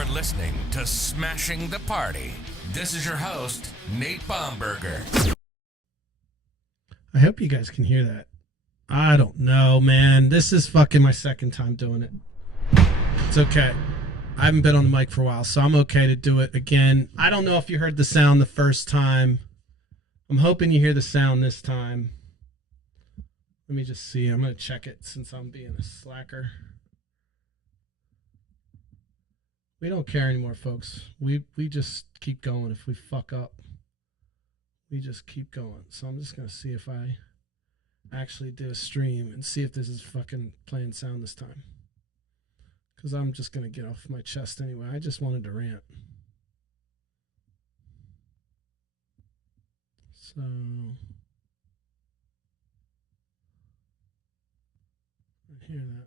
You're listening to Smashing the Party. This is your host, Nate Bomberger. I hope you guys can hear that. I don't know, man. This is fucking my second time doing it. It's okay. I haven't been on the mic for a while, so I'm okay to do it again. I don't know if you heard the sound the first time. I'm hoping you hear the sound this time. Let me just see. I'm going to check it since I'm being a slacker. We don't care anymore, folks. We just keep going. If we fuck up, we just keep going. So I'm just going to see if I actually did a stream and see if this is fucking playing sound this time. Because I'm just going to get off my chest anyway. I just wanted to rant. So I hear that.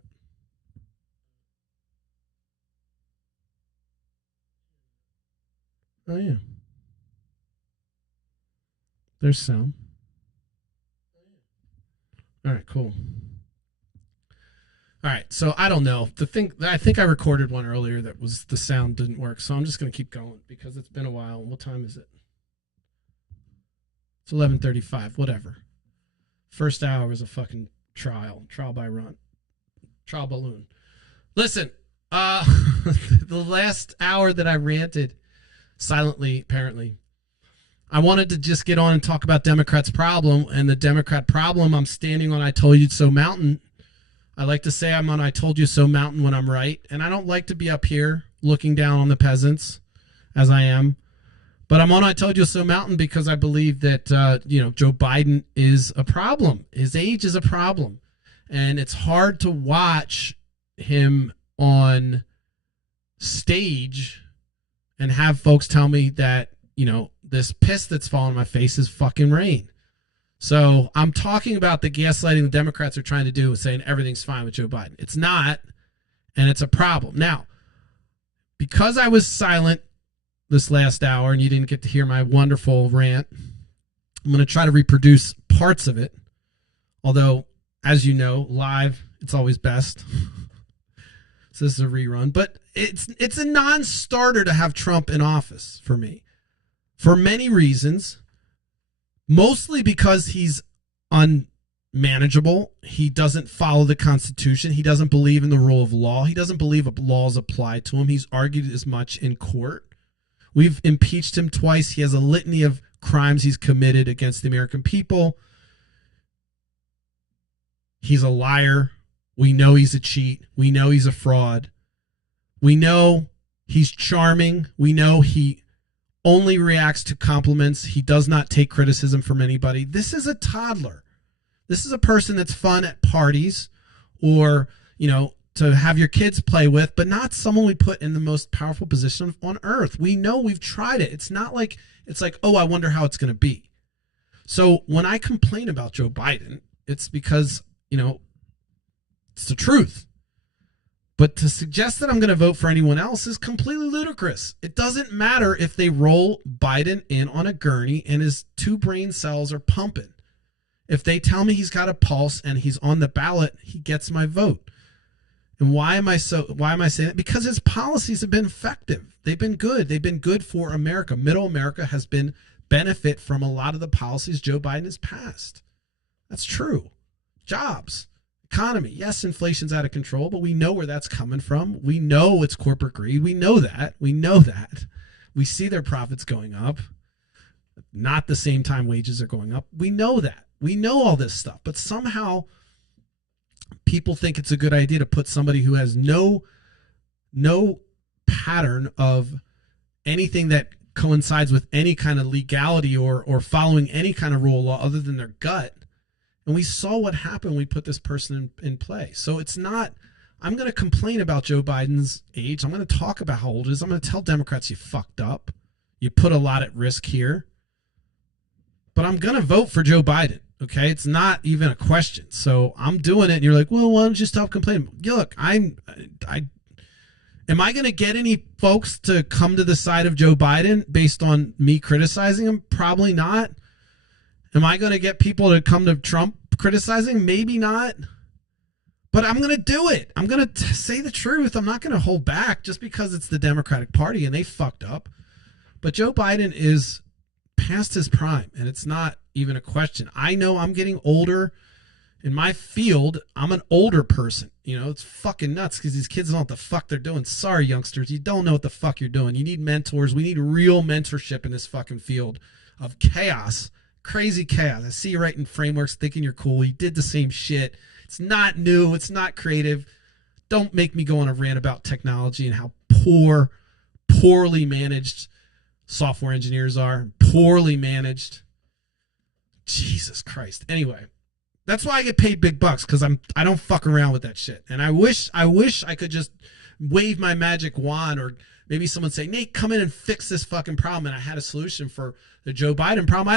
Oh, yeah. There's sound. All right, cool. All right, so I don't know. I think I recorded one earlier that was the sound didn't work, so I'm just going to keep going because it's been a while. What time is it? It's 11:35, whatever. First hour was a fucking trial by run. Trial balloon. Listen, the last hour that I ranted silently, apparently, I wanted to just get on and talk about Democrats' problem, and the Democrat problem, I'm standing on I told you so mountain. I like to say I'm on I told you so mountain when I'm right, and I don't like to be up here looking down on the peasants as I am, but I'm on I told you so mountain because I believe that Joe Biden is a problem. His age is a problem, and it's hard to watch him on stage and have folks tell me that, this piss that's falling on my face is fucking rain. So I'm talking about the gaslighting the Democrats are trying to do and saying everything's fine with Joe Biden. It's not, and it's a problem. Now, because I was silent this last hour and you didn't get to hear my wonderful rant, I'm going to try to reproduce parts of it. Although, as you know, live, it's always best. So this is a rerun. But it's a non-starter to have Trump in office for me. For many reasons. Mostly because he's unmanageable. He doesn't follow the Constitution. He doesn't believe in the rule of law. He doesn't believe laws apply to him. He's argued as much in court. We've impeached him twice. He has a litany of crimes he's committed against the American people. He's a liar. We know he's a cheat. We know he's a fraud. We know he's charming. We know he only reacts to compliments. He does not take criticism from anybody. This is a toddler. This is a person that's fun at parties or, to have your kids play with, but not someone we put in the most powerful position on earth. We know, we've tried it. It's not like, oh, I wonder how it's going to be. So when I complain about Joe Biden, it's because, it's the truth. But to suggest that I'm going to vote for anyone else is completely ludicrous. It doesn't matter if they roll Biden in on a gurney and his two brain cells are pumping. If they tell me he's got a pulse and he's on the ballot, he gets my vote. And why am I saying that? Because his policies have been effective. They've been good. They've been good for America. Middle America has been benefit from a lot of the policies Joe Biden has passed. That's true. Jobs. Economy. Yes, inflation's out of control, but we know where that's coming from. We know it's corporate greed. We know that. We see their profits going up. Not the same time wages are going up. We know that. We know all this stuff. But somehow people think it's a good idea to put somebody who has no pattern of anything that coincides with any kind of legality or following any kind of rule of law other than their gut. And we saw what happened when we put this person in play. So it's not, I'm going to complain about Joe Biden's age. I'm going to talk about how old he is. I'm going to tell Democrats you fucked up. You put a lot at risk here. But I'm going to vote for Joe Biden. Okay? It's not even a question. So I'm doing it. And you're like, well, why don't you stop complaining? Yeah, look, am I going to get any folks to come to the side of Joe Biden based on me criticizing him? Probably not. Am I going to get people to come to Trump criticizing? Maybe not. But I'm going to do it. I'm going to say the truth. I'm not going to hold back just because it's the Democratic Party and they fucked up. But Joe Biden is past his prime, and it's not even a question. I know I'm getting older. In my field, I'm an older person. You know, it's fucking nuts because these kids don't know what the fuck they're doing. Sorry, youngsters. You don't know what the fuck you're doing. You need mentors. We need real mentorship in this fucking field of chaos. Crazy chaos. I see you writing frameworks thinking you're cool. You did the same shit. It's not new. It's not creative. Don't make me go on a rant about technology and how poorly managed software engineers are. Poorly managed. Jesus Christ. Anyway. That's why I get paid big bucks, because I don't fuck around with that shit. And I wish I could just wave my magic wand, or maybe someone say, Nate, come in and fix this fucking problem, and I had a solution for the Joe Biden problem.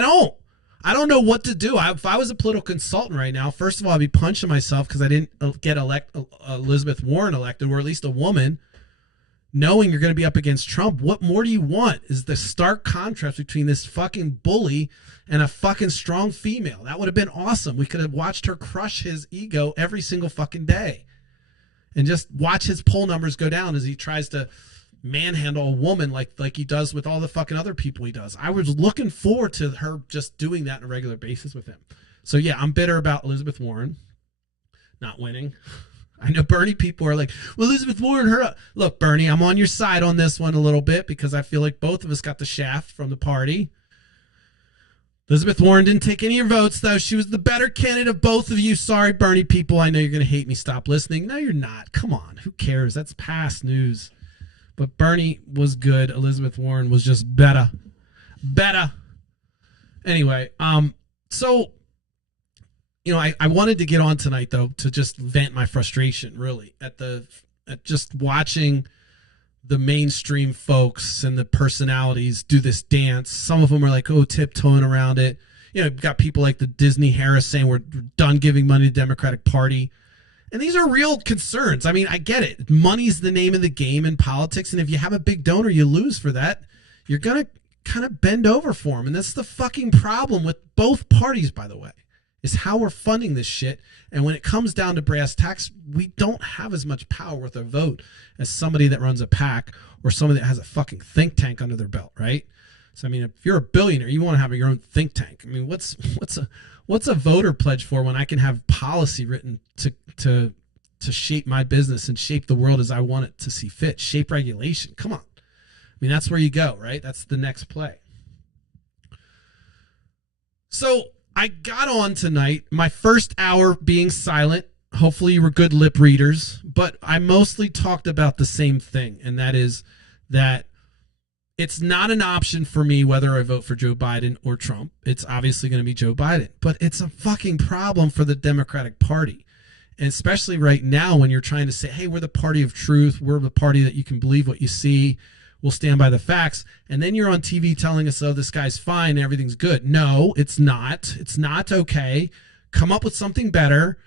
I don't know what to do. If I was a political consultant right now, first of all, I'd be punching myself because I didn't get Elizabeth Warren elected, or at least a woman, knowing you're going to be up against Trump. What more do you want? Is the stark contrast between this fucking bully and a fucking strong female. That would have been awesome. We could have watched her crush his ego every single fucking day and just watch his poll numbers go down as he tries to manhandle a woman like he does with all the fucking other people he does. I was looking forward to her just doing that on a regular basis with him. So yeah, I'm bitter about Elizabeth Warren not winning. I know Bernie people are like, well, Elizabeth Warren, look, Bernie, I'm on your side on this one a little bit because I feel like both of us got the shaft from the party. Elizabeth Warren didn't take any of your votes, though. She was the better candidate of both of you. Sorry, Bernie people. I know you're going to hate me. Stop listening. No, you're not. Come on. Who cares? That's past news. But Bernie was good. Elizabeth Warren was just better. Better. Anyway, so, you know, I wanted to get on tonight, though, to just vent my frustration, really, at just watching the mainstream folks and the personalities do this dance. Some of them are like, oh, tiptoeing around it. You know, you've got people like the Disney Harris saying we're done giving money to the Democratic Party. And these are real concerns. I mean, I get it. Money's the name of the game in politics. And if you have a big donor, you lose for that. You're going to kind of bend over for them. And that's the fucking problem with both parties, by the way, is how we're funding this shit. And when it comes down to brass tacks, we don't have as much power with our vote as somebody that runs a PAC or somebody that has a fucking think tank under their belt, right? So, I mean, if you're a billionaire, you want to have your own think tank. I mean, what's a voter pledge for when I can have policy written to shape my business and shape the world as I want it to see fit? Shape regulation. Come on. I mean, that's where you go, right? That's the next play. So I got on tonight, my first hour being silent. Hopefully you were good lip readers, but I mostly talked about the same thing, and that is that it's not an option for me whether I vote for Joe Biden or Trump. It's obviously going to be Joe Biden, but it's a fucking problem for the Democratic Party. And especially right now when you're trying to say, hey, we're the party of truth. We're the party that you can believe what you see. We'll stand by the facts. And then you're on TV telling us, oh, this guy's fine. Everything's good. No, it's not. It's not okay. Come up with something better.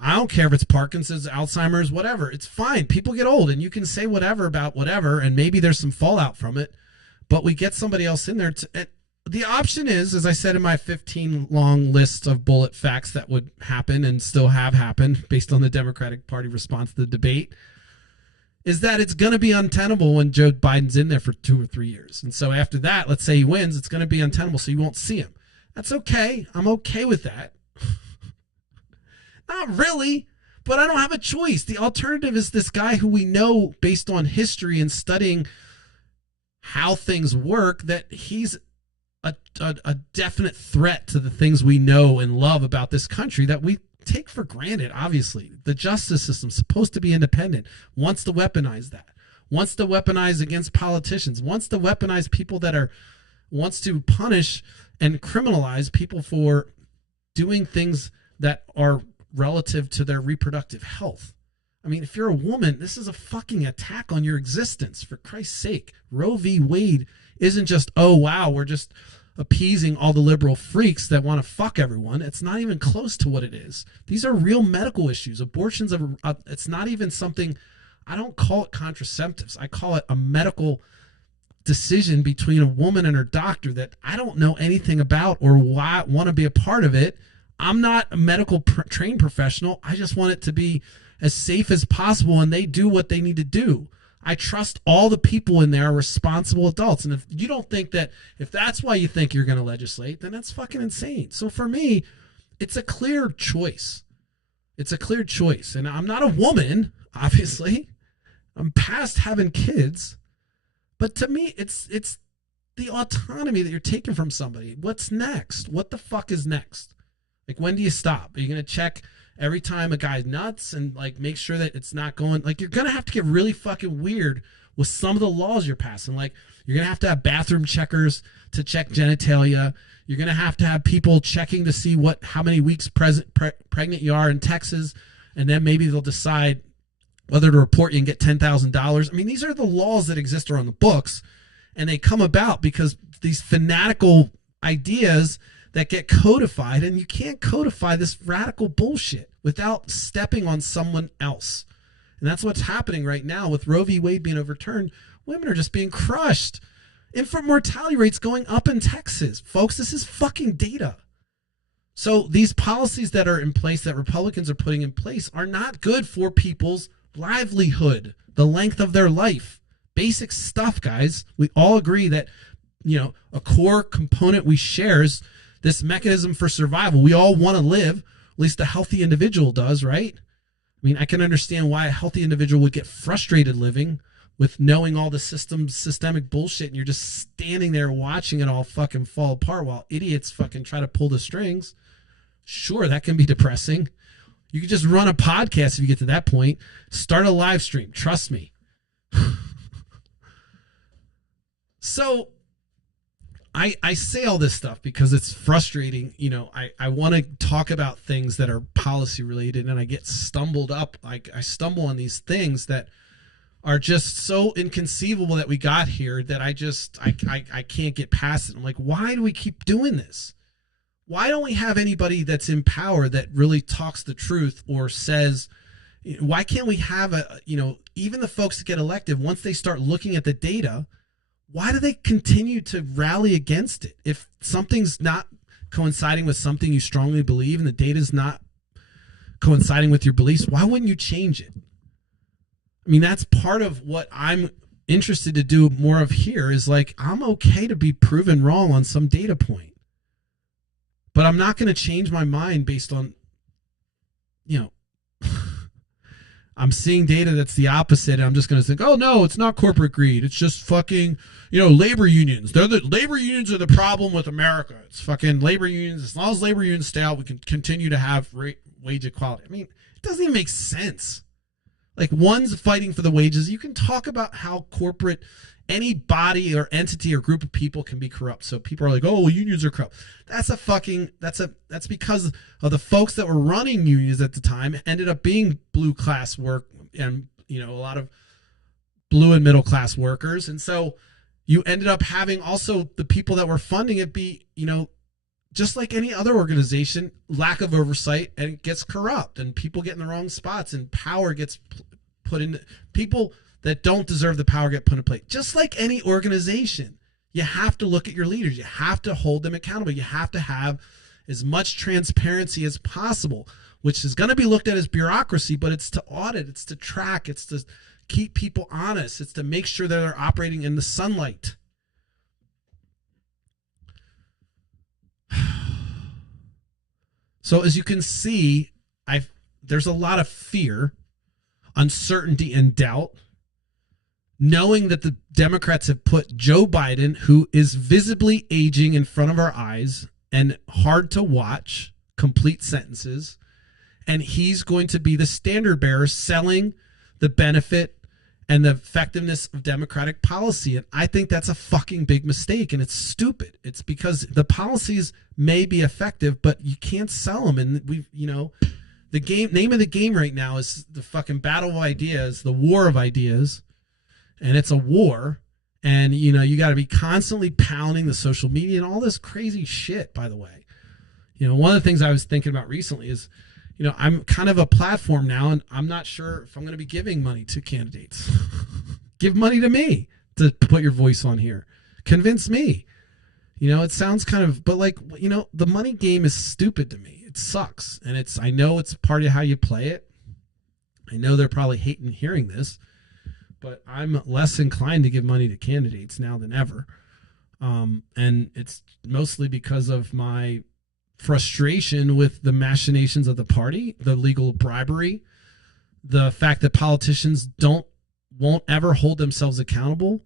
I don't care if it's Parkinson's, Alzheimer's, whatever. It's fine. People get old and you can say whatever about whatever. And maybe there's some fallout from it. But we get somebody else in there. The option is, as I said in my 15 long list of bullet facts that would happen and still have happened based on the Democratic Party response to the debate, is that it's going to be untenable when Joe Biden's in there for 2 or 3 years. And so after that, let's say he wins, it's going to be untenable, so you won't see him. That's okay. I'm okay with that. Not really, but I don't have a choice. The alternative is this guy who we know based on history and studying how things work, that he's a definite threat to the things we know and love about this country that we take for granted. Obviously, the justice system's supposed to be independent, wants to weaponize that, wants to weaponize against politicians, wants to weaponize people wants to punish and criminalize people for doing things that are relative to their reproductive health. I mean, if you're a woman, this is a fucking attack on your existence, for Christ's sake. Roe v. Wade isn't just, oh, wow, we're just appeasing all the liberal freaks that want to fuck everyone. It's not even close to what it is. These are real medical issues. Abortions, it's not even something, I don't call it contraceptives. I call it a medical decision between a woman and her doctor that I don't know anything about or want to be a part of it. I'm not a medical trained professional. I just want it to be as safe as possible and they do what they need to do. I trust all the people in there are responsible adults. And if you don't think that, if that's why you think you're going to legislate, then that's fucking insane. So for me, it's a clear choice. It's a clear choice. And I'm not a woman, obviously. I'm past having kids. But to me, it's the autonomy that you're taking from somebody. What's next? What the fuck is next? Like, when do you stop? Are you going to check every time a guy's nuts and like make sure that it's not going, like, you're going to have to get really fucking weird with some of the laws you're passing. Like, you're going to have bathroom checkers to check genitalia. You're going to have people checking to see how many weeks pregnant you are in Texas. And then maybe they'll decide whether to report you and get $10,000. I mean, these are the laws that exist around the books, and they come about because these fanatical ideas that get codified, and you can't codify this radical bullshit without stepping on someone else. And that's what's happening right now with Roe v. Wade being overturned. Women are just being crushed. Infant mortality rates going up in Texas. Folks, this is fucking data. So these policies that are in place, that Republicans are putting in place, are not good for people's livelihood, the length of their life. Basic stuff, guys. We all agree that, a core component we share is this mechanism for survival. We all want to live, at least a healthy individual does, right? I mean, I can understand why a healthy individual would get frustrated living with knowing all the systemic bullshit, and you're just standing there watching it all fucking fall apart while idiots fucking try to pull the strings. Sure, that can be depressing. You can just run a podcast if you get to that point. Start a live stream. Trust me. So I say all this stuff because it's frustrating. I want to talk about things that are policy related, and I get stumbled up. I stumble on these things that are just so inconceivable that we got here that I can't get past it. I'm like, why do we keep doing this? Why don't we have anybody that's in power that really talks the truth or says, why can't we have even the folks that get elected, once they start looking at the data, why do they continue to rally against it? If something's not coinciding with something you strongly believe and the data's not coinciding with your beliefs, why wouldn't you change it? I mean, that's part of what I'm interested to do more of here is, like, I'm okay to be proven wrong on some data point, but I'm not going to change my mind based on, I'm seeing data that's the opposite, and I'm just going to think, oh no, it's not corporate greed. It's just fucking, labor unions. Labor unions are the problem with America. It's fucking labor unions. As long as labor unions stay out, we can continue to have wage equality. I mean, it doesn't even make sense. Like, one's fighting for the wages. You can talk about how corporate, any body or entity or group of people can be corrupt. So people are like, oh, well, unions are corrupt. That's because of the folks that were running unions at the time ended up being blue class work and, a lot of blue and middle class workers. And so you ended up having also the people that were funding it be, just like any other organization, lack of oversight, and it gets corrupt, and people get in the wrong spots, and power gets put in. People that don't deserve the power get put in place. Just like any organization, you have to look at your leaders. You have to hold them accountable. You have to have as much transparency as possible, which is going to be looked at as bureaucracy, but it's to audit, it's to track, it's to keep people honest, it's to make sure that they're operating in the sunlight. So as you can see, there's a lot of fear, uncertainty, and doubt, knowing that the Democrats have put Joe Biden, who is visibly aging in front of our eyes and hard to watch, complete sentences, and he's going to be the standard bearer selling the benefit and the effectiveness of Democratic policy. And I think that's a fucking big mistake, and it's stupid. It's because the policies may be effective, but you can't sell them. And the name of the game right now is the fucking battle of ideas, the war of ideas. And it's a war. And, you got to be constantly pounding the social media and all this crazy shit, by the way. One of the things I was thinking about recently is, I'm kind of a platform now, and I'm not sure if I'm going to be giving money to candidates. Give money to me to put your voice on here. Convince me. It sounds kind of, but the money game is stupid to me. It sucks. And I know it's part of how you play it. I know they're probably hating hearing this, but I'm less inclined to give money to candidates now than ever. And it's mostly because of my frustration with the machinations of the party, the legal bribery, the fact that politicians won't ever hold themselves accountable.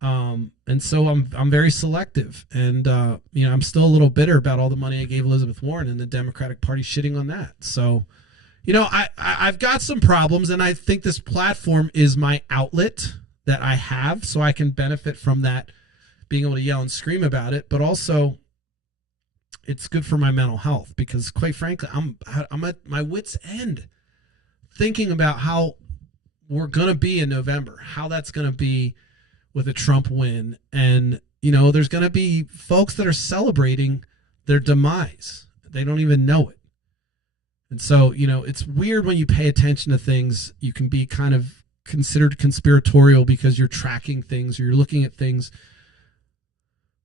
And so I'm very selective, and I'm still a little bitter about all the money I gave Elizabeth Warren and the Democratic Party shitting on that. So, I've got some problems, and I think this platform is my outlet that I have, so I can benefit from that, being able to yell and scream about it. But also, it's good for my mental health, because quite frankly, I'm at my wit's end thinking about how we're going to be in November, how that's going to be with a Trump win. And, there's going to be folks that are celebrating their demise. They don't even know it. And so, it's weird when you pay attention to things. You can be kind of considered conspiratorial because you're tracking things or you're looking at things.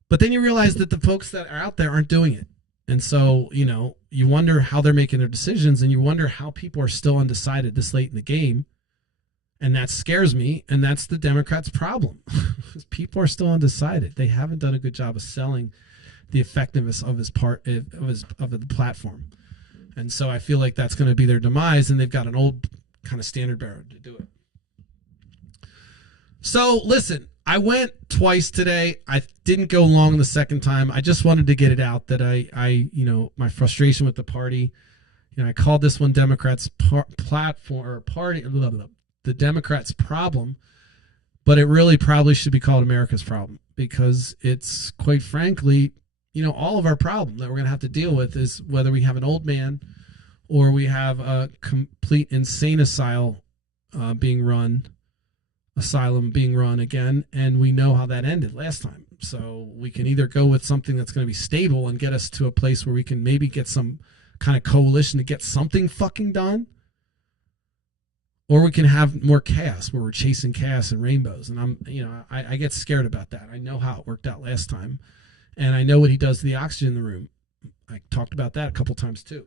But then you realize that the folks that are out there aren't doing it. And so, you wonder how they're making their decisions, and you wonder how people are still undecided this late in the game. And that scares me. And that's the Democrats' problem. People are still undecided. They haven't done a good job of selling the effectiveness of the platform. And so I feel like that's going to be their demise, and they've got an old kind of standard bearer to do it. So listen, I went twice today. I didn't go long the second time. I just wanted to get it out that I my frustration with the party. I called this one Democrats platform or party, blah, blah, blah, the Democrats' problem, but it really probably should be called America's problem, because it's, quite frankly, all of our problem that we're going to have to deal with is whether we have an old man or we have a complete insane asylum being run again. And we know how that ended last time. So we can either go with something that's going to be stable and get us to a place where we can maybe get some kind of coalition to get something fucking done, or we can have more chaos where we're chasing chaos and rainbows. And I get scared about that. I know how it worked out last time, and I know what he does to the oxygen in the room. I talked about that a couple times too.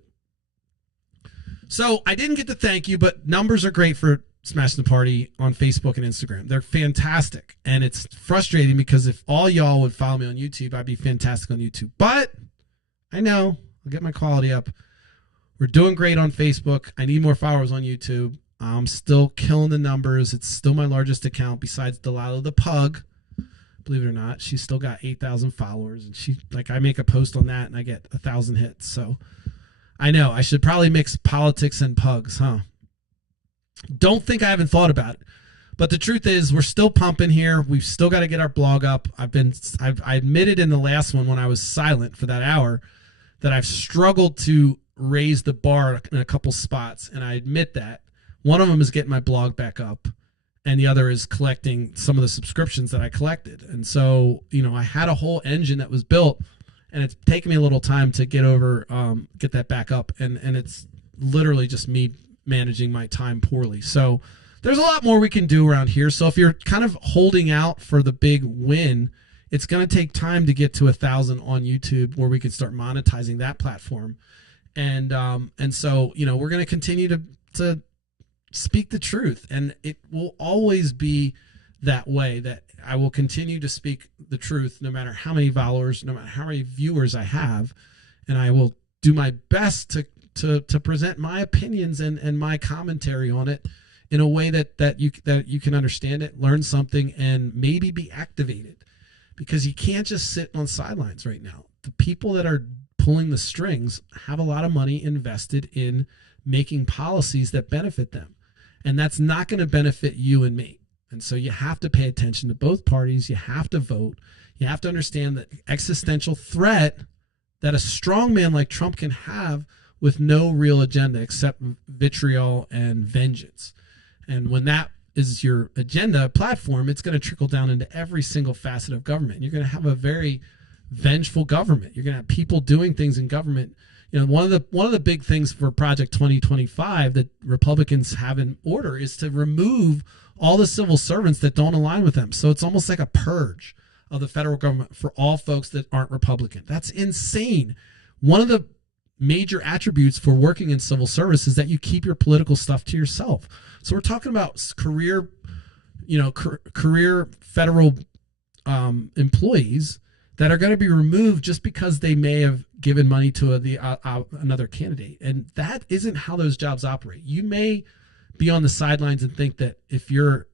So I didn't get to thank you, but numbers are great for Smashing the Party on Facebook and Instagram. They're fantastic. And it's frustrating because if all y'all would follow me on YouTube, I'd be fantastic on YouTube. But I know I'll get my quality up. We're doing great on Facebook. I need more followers on YouTube. I'm still killing the numbers. It's still my largest account besides Delilah the Pug. Believe it or not, she's still got 8,000 followers, and I make a post on that and I get 1,000 hits. So I know I should probably mix politics and pugs, huh? Don't think I haven't thought about it, but the truth is we're still pumping here. We've still got to get our blog up. I admitted in the last one when I was silent for that hour that I've struggled to raise the bar in a couple spots, and I admit that. One of them is getting my blog back up, and the other is collecting some of the subscriptions that I collected. And so, I had a whole engine that was built, and it's taken me a little time to get that back up. And it's literally just me managing my time poorly. So there's a lot more we can do around here. So if you're kind of holding out for the big win, it's going to take time to get to 1,000 on YouTube where we can start monetizing that platform. And so, we're going to continue to speak the truth, and it will always be that way, that I will continue to speak the truth no matter how many followers, no matter how many viewers I have, and I will do my best to present my opinions and my commentary on it in a way that you can understand it, learn something, and maybe be activated, because you can't just sit on sidelines right now. The people that are pulling the strings have a lot of money invested in making policies that benefit them. And that's not going to benefit you and me. And so you have to pay attention to both parties. You have to vote. You have to understand the existential threat that a strong man like Trump can have with no real agenda except vitriol and vengeance. And when that is your agenda platform, it's going to trickle down into every single facet of government. You're going to have a very vengeful government. You're going to have people doing things in government. One of the big things for Project 2025 that Republicans have in order is to remove all the civil servants that don't align with them. So it's almost like a purge of the federal government for all folks that aren't Republican. That's insane. One of the major attributes for working in civil service is that you keep your political stuff to yourself. So we're talking about career federal employees that are going to be removed just because they may have given money to another candidate. And that isn't how those jobs operate. You may be on the sidelines and think that if you're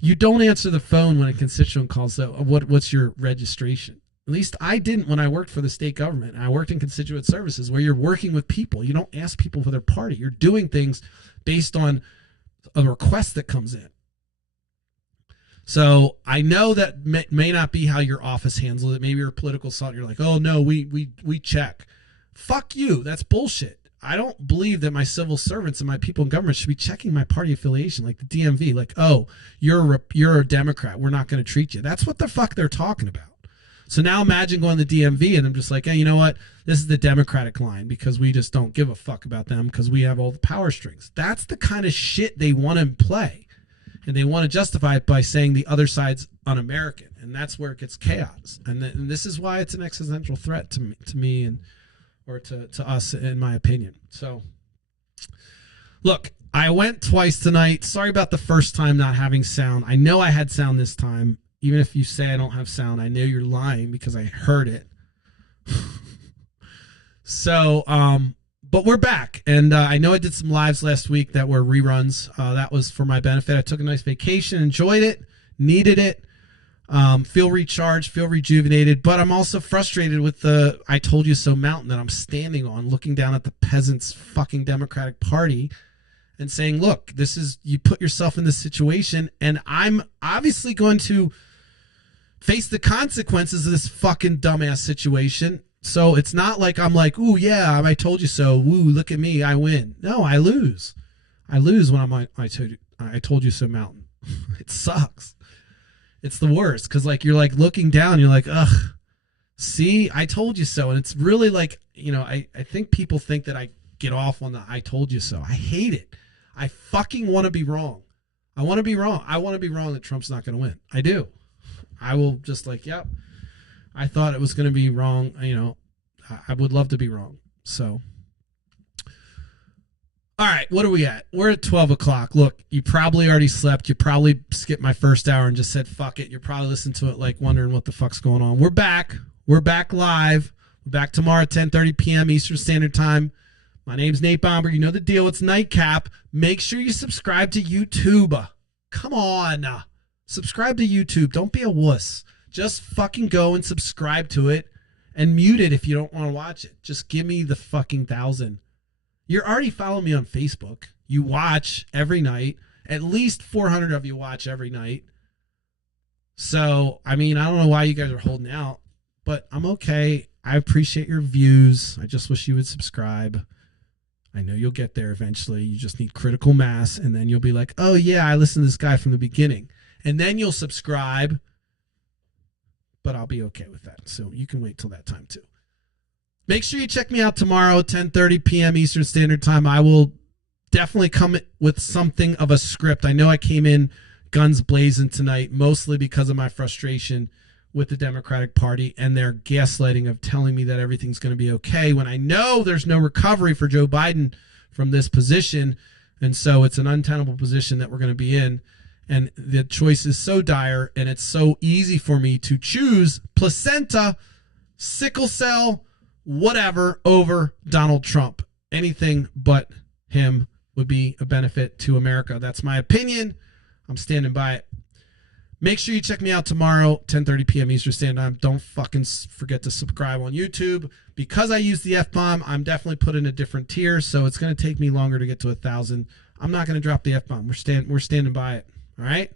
you don't answer the phone when a constituent calls, so what's your registration? At least I didn't when I worked for the state government. I worked in constituent services where you're working with people. You don't ask people for their party. You're doing things based on a request that comes in. So I know that may not be how your office handles it. Maybe you're a political consultant. You're like, oh no, we check. Fuck you. That's bullshit. I don't believe that my civil servants and my people in government should be checking my party affiliation, like the DMV. Like, oh, you're a Democrat. We're not going to treat you. That's what the fuck they're talking about. So now imagine going to the DMV and I'm just like, hey, you know what? This is the Democratic line because we just don't give a fuck about them because we have all the power strings. That's the kind of shit they want to play. And they want to justify it by saying the other side's un-American. And that's where it gets chaos. And this is why it's an existential threat to me and or to us, in my opinion. So, look, I went twice tonight. Sorry about the first time not having sound. I know I had sound this time. Even if you say I don't have sound, I know you're lying because I heard it. So, but we're back. And I know I did some lives last week that were reruns. That was for my benefit. I took a nice vacation, enjoyed it, needed it. Feel recharged, feel rejuvenated, but I'm also frustrated with the I told you so mountain that I'm standing on, looking down at the peasants' fucking Democratic Party and saying, look, this is, you put yourself in this situation and I'm obviously going to face the consequences of this fucking dumbass situation. So it's not like I'm like, ooh, yeah, I told you so. Woo, look at me, I win. No, I lose. I lose when I told you so mountain. It sucks. It's the worst because like you're like looking down, you're like, ugh, see, I told you so. And it's really like, you know, I think people think that I get off on the I told you so. I hate it. I fucking want to be wrong. I want to be wrong. I want to be wrong that Trump's not going to win. I do. I will just like, yep, I thought it was going to be wrong. You know, I would love to be wrong. So. All right, what are we at? We're at 12 o'clock. Look, you probably already slept. You probably skipped my first hour and just said, fuck it. You're probably listening to it like wondering what the fuck's going on. We're back. We're back live. We're back tomorrow at 10:30 p.m. Eastern Standard Time. My name's Nate Bomber. You know the deal. It's Nightcap. Make sure you subscribe to YouTube. Come on. Subscribe to YouTube. Don't be a wuss. Just fucking go and subscribe to it and mute it if you don't want to watch it. Just give me the fucking 1,000. You're already following me on Facebook. You watch every night. At least 400 of you watch every night. So, I mean, I don't know why you guys are holding out, but I'm okay. I appreciate your views. I just wish you would subscribe. I know you'll get there eventually. You just need critical mass, and then you'll be like, oh, yeah, I listened to this guy from the beginning. And then you'll subscribe, but I'll be okay with that. So you can wait till that time, too. Make sure you check me out tomorrow, 10:30 p.m. Eastern Standard Time. I will definitely come with something of a script. I know I came in guns blazing tonight, mostly because of my frustration with the Democratic Party and their gaslighting of telling me that everything's going to be okay when I know there's no recovery for Joe Biden from this position. And so it's an untenable position that we're going to be in. And the choice is so dire, and it's so easy for me to choose placenta, sickle cell, whatever over Donald Trump. Anything but him would be a benefit to America. That's my opinion. I'm standing by it. Make sure you check me out tomorrow, 10:30 p.m. Eastern Standard Time. Don't fucking forget to subscribe on YouTube. Because I use the F-bomb, I'm definitely put in a different tier, so it's going to take me longer to get to 1,000. I'm not going to drop the F-bomb. We're standing by it. All right?